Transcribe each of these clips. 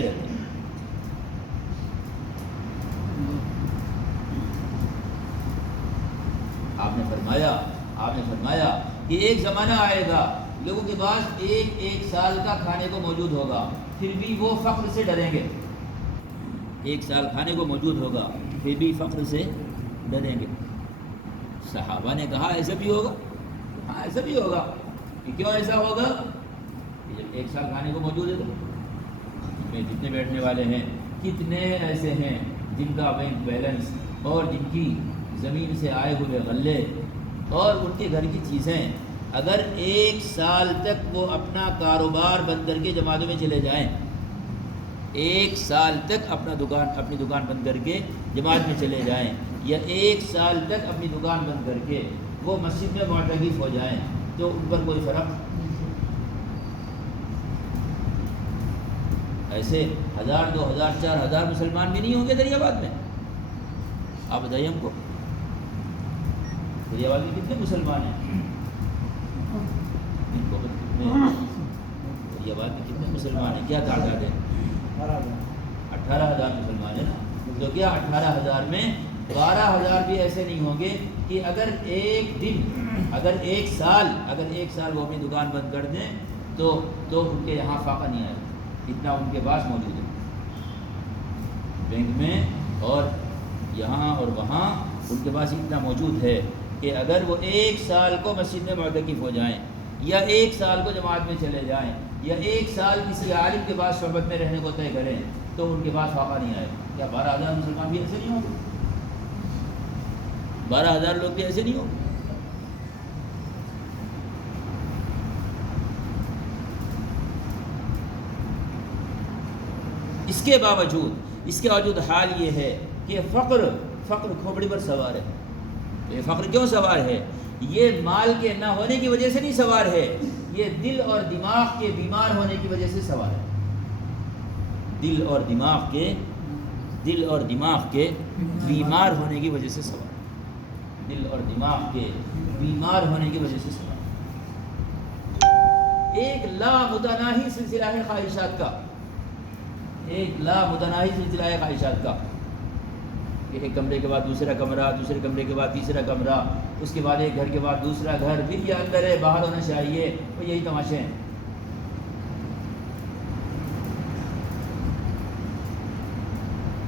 میں رہتے ہیں۔ آپ نے فرمایا کہ ایک زمانہ آئے گا لوگوں کے پاس ایک سال کا کھانے کو موجود ہوگا، پھر بھی وہ فقر سے ڈریں گے۔ ایک سال کھانے کو موجود ہوگا پھر بھی فقر سے ڈریں گے۔ صحابہ نے کہا ایسا بھی ہوگا؟ ہاں ایسا بھی ہوگا۔ کہ کیوں ایسا ہوگا؟ کہ جب ایک سال کھانے کو موجود ہے تو میں جتنے بیٹھنے والے ہیں کتنے ایسے ہیں جن کا بینک بیلنس اور جن کی زمین سے آئے ہوئے غلے اور ان کے گھر کی چیزیں، اگر ایک سال تک وہ اپنا کاروبار بند کر کے جماعتوں میں چلے جائیں، ایک سال تک اپنی دکان بند کر کے جماعت میں چلے جائیں، یا ایک سال تک اپنی دکان بند کر کے وہ مسجد میں معتکف ہو جائیں، تو ان پر کوئی فرق؟ ایسے 1000 2000 4000 مسلمان بھی نہیں ہوں گے دریا آباد میں؟ آپ بتائیے ہم کو، دریا آباد میں کتنے مسلمان ہیں؟ دریا آباد میں کتنے مسلمان ہیں؟ کیا تعداد ہے؟ 18,000 مسلمان ہیں نا۔ تو کیا 18,000 میں 12,000 بھی ایسے نہیں ہوں گے کہ اگر ایک سال وہ اپنی دکان بند کر دیں تو ان کے یہاں فاقہ نہیں آئے، اتنا ان کے پاس موجود ہے بینک میں اور یہاں اور وہاں، ان کے پاس اتنا موجود ہے کہ اگر وہ ایک سال کو مسجد میں معتکف ہو جائیں، یا ایک سال کو جماعت میں چلے جائیں، یا ایک سال کسی عالم کے پاس صحبت میں رہنے کو طے کریں، تو ان کے پاس فاقہ نہیں آئے۔ کیا 12,000 مسلمان بھی ایسے نہیں ہوں گے؟ 12,000 لوگ بھی ایسے نہیں ہوں گے؟ اس کے باوجود حال یہ ہے کہ فقر کھوپڑی پر سوار ہے۔ یہ فقر کیوں سوار ہے؟ یہ مال کے نہ ہونے کی وجہ سے نہیں سوار ہے، یہ دل اور دماغ کے بیمار ہونے کی وجہ سے سوار ہے۔ دل اور دماغ کے بیمار ہونے کی وجہ سے سوار ہے۔ دل اور دماغ کے بیمار ہونے کی وجہ سے سوار ہے۔ ایک لامتناہی سلسلہ ہے خواہشات کا، کہ ایک کمرے کے بعد دوسرا کمرہ، دوسرے کمرے کے بعد تیسرا کمرہ، اس کے بعد ایک گھر کے بعد دوسرا گھر، پھر یہ اندر ہے باہر ہونا چاہیے، اور یہی تماشے ہیں۔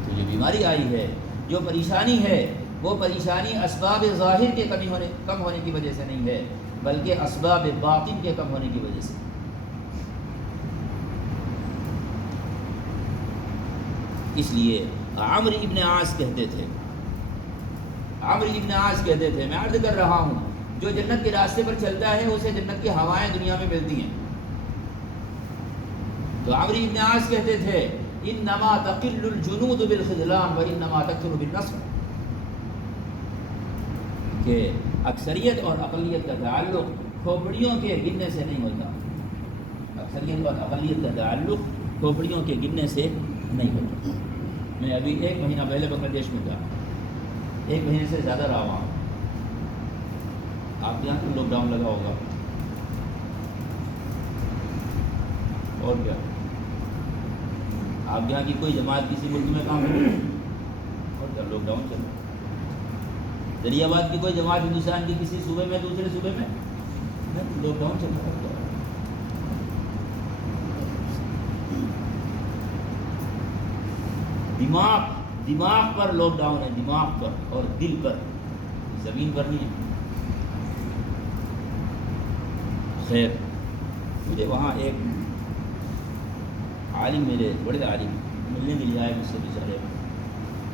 تو جو بیماری آئی ہے، جو پریشانی ہے، وہ پریشانی اسباب ظاہر کے کم ہونے کی وجہ سے نہیں ہے، بلکہ اسباب باطن کے کم ہونے کی وجہ سے۔ اس لیے عمرو ابن عاص کہتے تھے، میں عرض کر رہا ہوں، جو جنت کے راستے پر چلتا ہے اسے جنت کی ہوائیں دنیا میں ملتی ہیں۔ تو عمرو ابن عاص کہتے تھے انما تقل الجنود بالخذلان وانما تكثر بالنصر، کہ اکثریت اور اقلیت کا تعلق کھوپڑیوں کے گننے سے نہیں ہوتا، اکثریت اور اقلیت کا تعلق کھوپڑیوں کے گننے سے نہیں ہوتا۔ میں ابھی 1 مہینہ پہلے بنگلہ دیش میں تھا، 1 مہینے سے زیادہ رہا وہاں۔ آپ کے یہاں تو لاک ڈاؤن لگا ہوگا، اور کیا آپ کے یہاں کی کوئی جماعت کسی ملک میں کام کرے، اور کیا لاک ڈاؤن چل رہا ہے۔ دریا آباد کی کوئی جماعت ہندوستان کی کسی صوبے میں دوسرے صوبے میں لاک ڈاؤن چل رہا ہے۔ دماغ پر لاک ڈاؤن ہے، دماغ پر اور دل پر، زمین پر نہیں ہے۔ خیر، مجھے وہاں ایک عالم ملے، بڑے عالم ملنے کے لیے آئے مجھ سے بیچارے،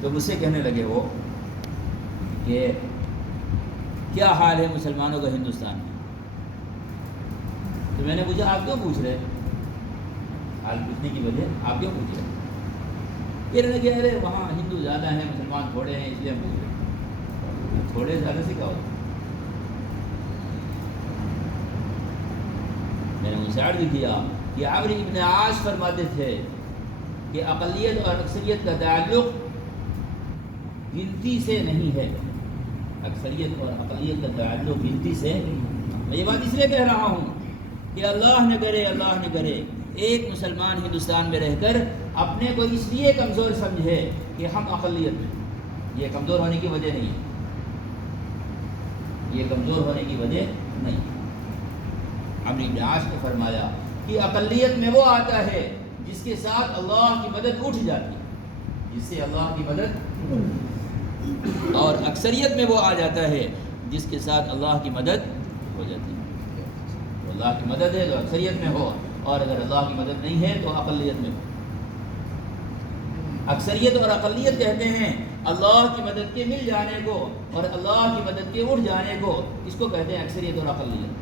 تو مجھ سے کہنے لگے وہ کہ کیا حال ہے مسلمانوں کا ہندوستان میں؟ تو میں نے پوچھا آپ کیوں پوچھ رہے؟ حال پوچھنے کی وجہ آپ کیوں پوچھ رہے؟ کہنے لگے ارے وہاں ہندو زیادہ ہیں مسلمان تھوڑے ہیں اس لیے ہم پوچھ رہے۔ تھوڑے زیادہ سے کیا ہوتا؟ میں نے ان سے عرض کیا کہ عمرو ابن عاص فرماتے تھے کہ اقلیت اور اکثریت کا تعلق گنتی سے نہیں ہے، اکثریت اور اقلیت کا تعلق گنتی سے۔ میں یہ بات اس لیے کہہ رہا ہوں کہ اللہ نہ کرے ایک مسلمان ہندوستان میں رہ کر اپنے کو اس لیے کمزور سمجھے کہ ہم اقلیت میں، یہ کمزور ہونے کی وجہ نہیں ہے، یہ کمزور ہونے کی وجہ نہیں۔ عمرو بن عاص نے فرمایا کہ اقلیت میں وہ آتا ہے جس کے ساتھ اللہ کی مدد اٹھ جاتی ہے، جس سے اللہ کی مدد، اور اکثریت میں وہ آ جاتا ہے جس کے ساتھ اللہ کی مدد ہو جاتی ہے۔ تو اللہ کی مدد ہے تو اکثریت میں ہو، اور اگر اللہ کی مدد نہیں ہے تو اقلیت میں ہو۔ اکثریت اور اقلیت کہتے ہیں اللہ کی مدد کے مل جانے کو اور اللہ کی مدد کے اٹھ جانے کو، اس کو کہتے ہیں اکثریت اور اقلیت۔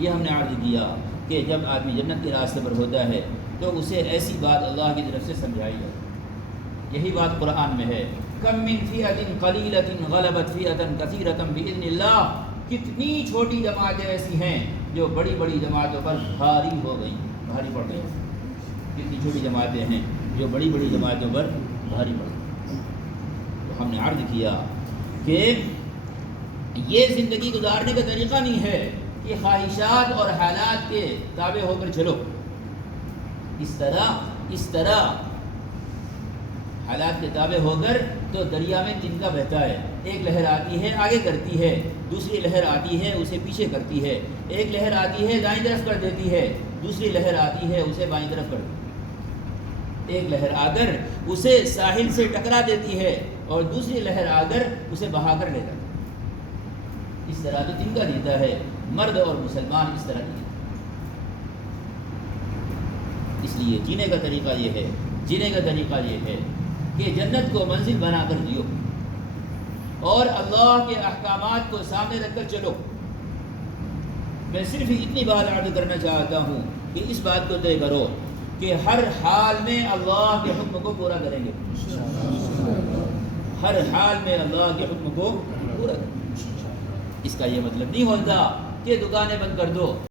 یہ ہم نے عرض کیا کہ جب آدمی جنت کے راستے پر ہوتا ہے تو اسے ایسی بات اللہ کی طرف سے سمجھائی جاتی، یہی بات قرآن میں ہے، کم من فئۃ قلیلۃ غلبت فئۃ کثیرۃ بإذن اللہ، کتنی چھوٹی جماعتیں ایسی ہیں جو بڑی بڑی جماعتوں پر بھاری ہو گئی، بھاری پڑ گئی، کتنی چھوٹی جماعتیں ہیں جو بڑی بڑی جماعتوں پر بھاری پڑ گئی۔ تو ہم نے عرض کیا کہ یہ زندگی گزارنے کا طریقہ نہیں ہے کہ خواہشات اور حالات کے تابع ہو کر چلو، اس طرح حالات کے تابع ہو کر تو دریا میں تنکا بہتا ہے، ایک لہر آتی ہے آگے کرتی ہے، دوسری لہر آتی ہے اسے پیچھے کرتی ہے، ایک لہر آتی ہے دائیں طرف کر دیتی ہے، دوسری لہر آتی ہے اسے بائیں طرف کر دیتی ہے، ایک لہر آ کر اسے ساحل سے ٹکرا دیتی ہے اور دوسری لہر آ کر اسے بہا کر لے جاتی ہے۔ اس طرح تو تنکا دیتا ہے، مرد اور مسلمان اس طرح دیتا ہے۔ اس لیے جینے کا طریقہ یہ ہے کہ جنت کو منزل بنا کر جیو اور اللہ کے احکامات کو سامنے رکھ کر چلو۔ میں صرف اتنی بات عرض کرنا چاہتا ہوں کہ اس بات کو طے کرو کہ ہر حال میں اللہ کے حکم کو پورا کریں گے، ہر حال میں اللہ کے حکم کو پورا کریں گے۔ اس کا یہ مطلب نہیں ہوتا کہ دکانیں بند کر دو،